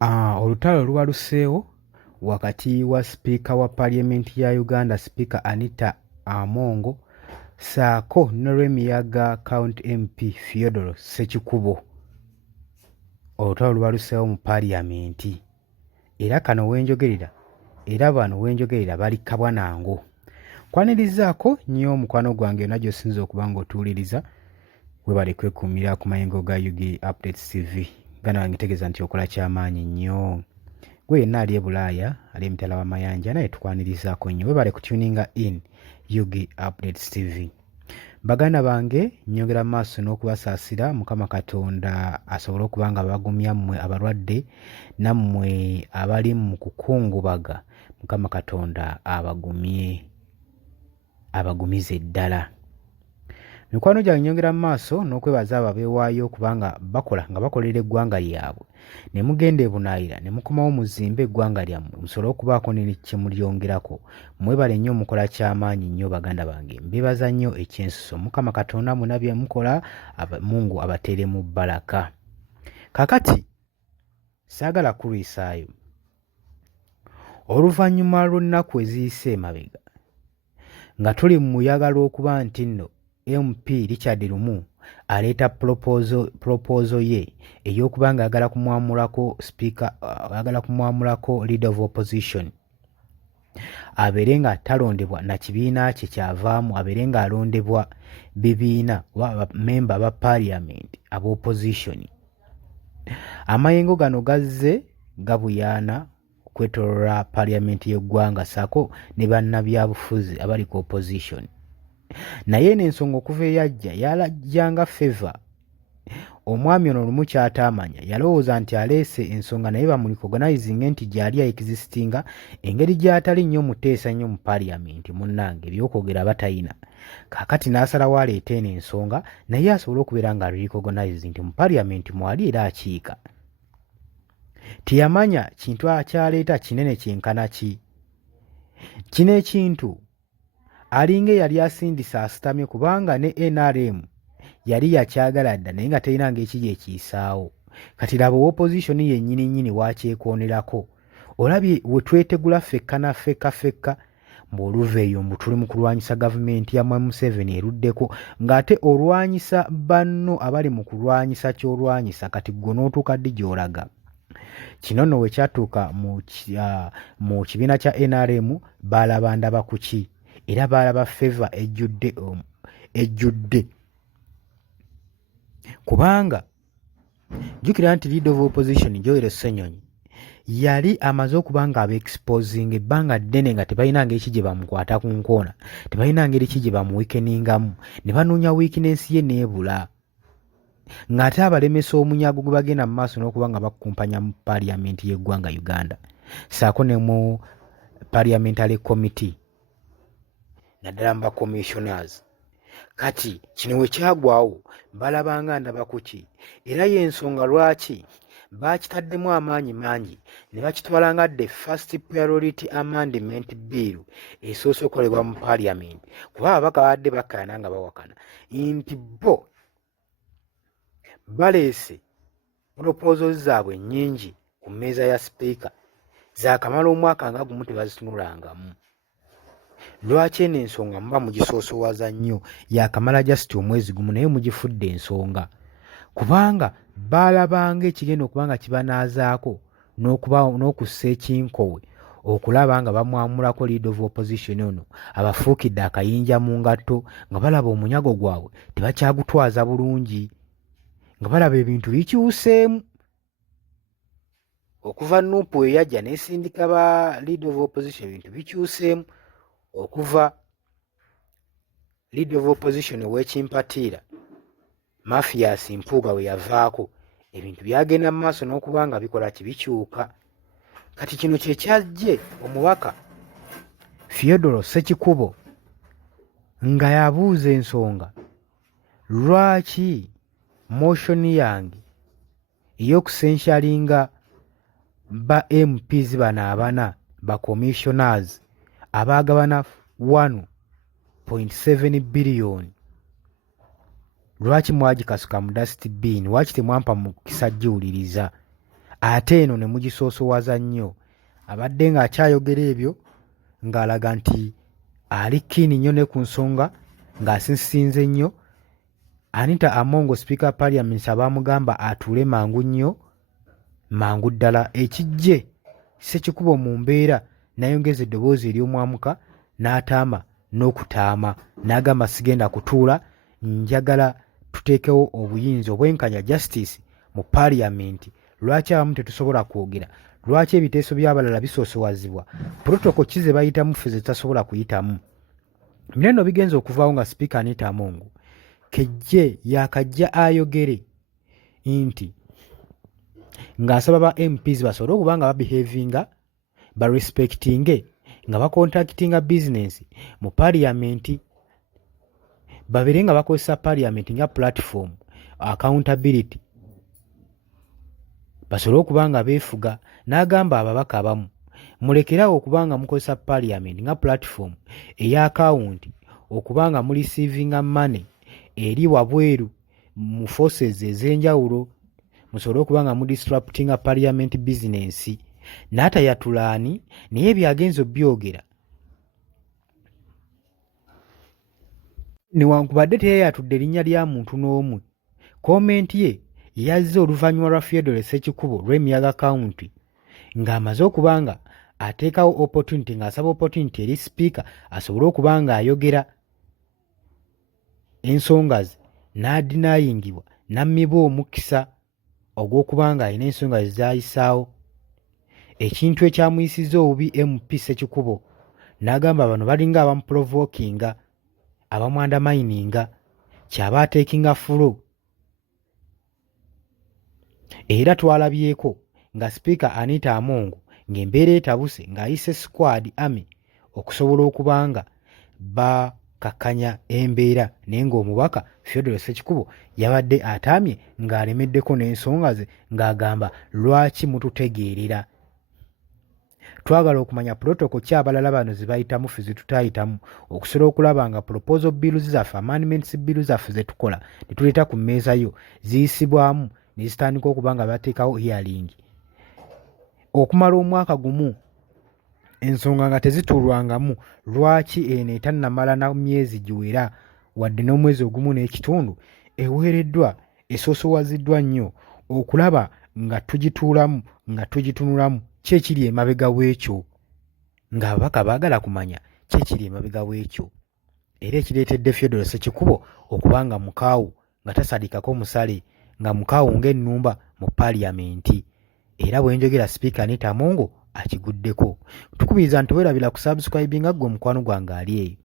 Olutalo luwaluseewo wakati wa sipiika wa Paaliyamenti ya Uganda, Sipiika Anita Amongo ssaako ne Lwemiyaga County MP Theodore Ssekikubo. Olutalo luwaluseewo mu Paaliyamenti era kano wenjogerera era bano wenjogerera bali kabwanango. Nkwanirizaako nnyo mukwano gwange yonna gy'osinza okuba ng'otuwuliriza, weebale kwekuumira ku mayengo ga UG Updates TV. Gana wange tegeeza nti okola kyamaanyi nnyo. Gwe yenna ali e Bulaaya, ali emitala w'amayanja, naye tukwanirizaako nnyo. Weebale kutuninga in UG Updates TV. Baganda bange, nnyongera mu maaso n'okubasaasira. Mukama Katonda asobole okuba nga bagumya mmwe abalwadde nammwe abali mu kukungubaga. Mukama Katonda abagumize ddala. Mikwano gyange nnyongera mu maaso n'okwebaza abo abeewaayo okubanga bakolera eggwanga lyabwe, ne mugenda ebunaayira ne mukomawo muzimbe eggwanga lyammwe, musobole okubaako ne kye mulyongerako. Mwebale nnyo, mukola kyamaanyi nnyo baganda bange. Mbebaza nnyo ekyensuso. Mukama Katonda muna bye mukola, Mungu abateere mu bbalaka. Kakati saagala kulwisaayo. Oluvannyuma lw'ennaku eziyise emabega nga tuli mu muyagala okuba nti nno MP Richard Lumu aleeta proposal ye ey'okuba nga ayagala kumwamulako speaker, ayagala kumwamulako leader of opposition, abeere nga talondebwa na kibiina kye kyavaamu, abeere nga alondebwa bibiina memba ba parliament aba opposition. Amayengo gano gazze gabuyaana okwetooloola parliament y'eggwanga ssaako ne bannabyabufuzi abali ku opposition. Naye n'ensonga okuva eyajja yalajjanga favor. Omwami ono Lumu ky'ataamanya yalowooza nti aleese ensonga naye bamulicognizing nti gy'ali existinga engeri gy'atali nnyo muteesa nnyo mu Paaliyamenti munnange ebyokwogera batayina. Kaakati n'asalawo aleete eno ensonga naye asobole okubeera nga recognizing nti mu Paaliyamenti mwali era akiika. Teyamanya kintu akyaleeta kinene kyenkana ki. Kino ekintu alinga yali asindisa asitamye kubanga ne NRM yali yakyagala dda naye nga terinanga ekiri ekiyisaawo. Kati laba opposition yennyini wakyekoonerako. Olabye we twetegula ffekka na ffekka mb'oluva eyo mbu tuli mu kulwanyisa gavumenti ya Museveni eruddeko ng'ate olwanyisa banno abali mu kulwanyisa ky'olwanyisa kati ggwe n'otuuka ddi gy'olaga. Kino nno we kyatuuka mu kibiina kya NRM baalaba ndaba ku ki era baalaba favor ejjudde kubanga jjukira nti leader of opposition Joel Ssenyonyi yali amaze okuba nga aba-exposing ebbanga ddene nga tebalina ngeri gye bamukwata ku nkoona, tebalina ngeri ki gye bamuwekeningamu, ne banoonya weakness ye n'ebula, ng'ate abalemesa omunyago gwe bagenda mu maaso n'okuba nga bakumpanya mu Paaliyamenti y'eggwanga Uganda ssaako ne mu Parliamentary Committee naddala mu ba-commissioners. Kati kino we kyagwawo balabanga ndaba ku ki era y'ensonga lwaki baakitaddemu amaanyi mangi ne bakitwala nga the first priority amendment bill esoose okukolebwa mu Parliament kuba ababaka badde bakkaana nga bawakana nti bo baleese proposals zaabwe nnyingi ku mmeeza ya sipiika zaakamala omwaka nga gumu tebazitunulangamu. Lwaki eno ensonga muba mugisoosowaza nnyo yakamala just omwezi gumu naye mugifudde ensonga kubanga baalabanga ekigenda okuba nga kibanaazaako n'okussa ekinkowe okulaba nga bamwamulako leader of opposition ono abafuukidde akayinja mu ngatto nga balaba omunyago gwabwe tebakyagutwaza bulungi, nga balaba ebintu bikyuseemu. Okuva Nuupu eyajja n'esindika ba leader of opposition ebintu bikyuseemu. Okuva leader of opposition ow'ekimpatiira Mathias Mpuuga we yavaako ebintu byagenda mu maaso n'okuba nga bikola kibikyuka. Kati kino kye kyajje omubaka Theodore Ssekikubo nga yabuuza ensonga lwaki motion yange ey'okusensyalinga ba MPs bano abana ba commissioners abaagabana 1.7 billion lwaki mwagikasuka mu dustbin? Lwaki temwampa mukisa giwuliriza? ate eno ne mugisoosowaza nnyo. Abadde ng'akyayogera ebyo ng'alaga nti ali kiini nnyo ne ku nsonga ng'asinsinze nnyo. Anita Among, Speaker Parliament, abamugamba atuule mangu nnyo, mangu ddala. Ekijje Ssekikubo mu mbeera n'ayongeza eddoboozi ery'omwamuka n'ataama n'okutaama n'agamba sigenda kutuula, njagala tuteekewo obuyinza obwenkanya justice mu Parliament. Lwaki abamu tetusobola kwogera? Lwaki ebiteeso by'abalala bisoosowazibwa? Protocol ki ze bayitamu ffe ze tutasobola kuyitamu? Bino nno bigenza okuvaawo nga Speaker Anita Among kejje yakajja ayogere nti ng'asaba ba MPs basobole okuba nga babehavinga barespectinge nga bacontactinga business mu Parliament, babeere nga bakozesa Parliament nga platform accountability, basobole okuba nga beefuga. N'agamba ababaka abamu mulekerawo okuba nga mukozesa Parliament nga platform ey'akawunti okuba nga mulisiivinga money eri wabweru mu forces ez'enjawulo, musobole okuba nga mudisruptinga Parliament business. N'atayatulaani naye byagenza byogera newankubadde teyayatudde erinnya lya muntu n'omu. Komenti ye yazze oluvannyuma lwa Theodore Ssekikubo lw'emiyaga county ng'amaze okuba nga ateekawo opportunity, ng'asaba opportunity eri Speaker asobole okuba nga ayogera ensonga ze n'adinayingibwa n'ammibwa omukisa ogw'okuba nga alina ensonga ze z'ayisaawo. Ekintu ekyamuyisizza obubi MP Ssekikubo n'agamba bano balinga abamuprovokinga, abamwandamayininga, kyaba ateekinga fulo. Era twalabyeko nga Speaker Anita Among ng'embeera etabuse ng'ayise squad army okusobola okuba nga bakakkanya embeera, naye ng'omubaka Theodore Ssekikubo yabadde ataamye ng'alemeddeko n'ensonga ze ng'agamba lwaki mututegeerera. Twagala okumanya protocol ki abalala bano ze bayitamu ffe ze tutayitamu okusobola okulaba nga proposal bills zaffe, amendments bills zaffe ze tukola ne tuleeta ku mmeeza yo ziyisibwamu ne zitandika okuba nga bateekawo hearing. Okumala omwaka gumu ensonga nga tezituulwangamu, lwaki eno etannamala na myezi giwera wadde n'omwezi ogumu n'ekitundu eweereddwa, esoosowaziddwa nnyo okulaba nga tugituulamu, nga tugitunulamu? Ki ekiri emabega w'ekyo? Ng'ababaka baagala kumanya ki ekiri emabega w'ekyo. Era ekireetedde Theodore Ssekikubo okuba nga mukaawu, nga tasalikako musale, nga mukaawu ng'ennumba mu Parliament. Era bwe njogera Speaker Anita Among akiguddeko. Tukubiriza nti weerabira ku subscribing nga ggwe omukwano gwange ali eyo.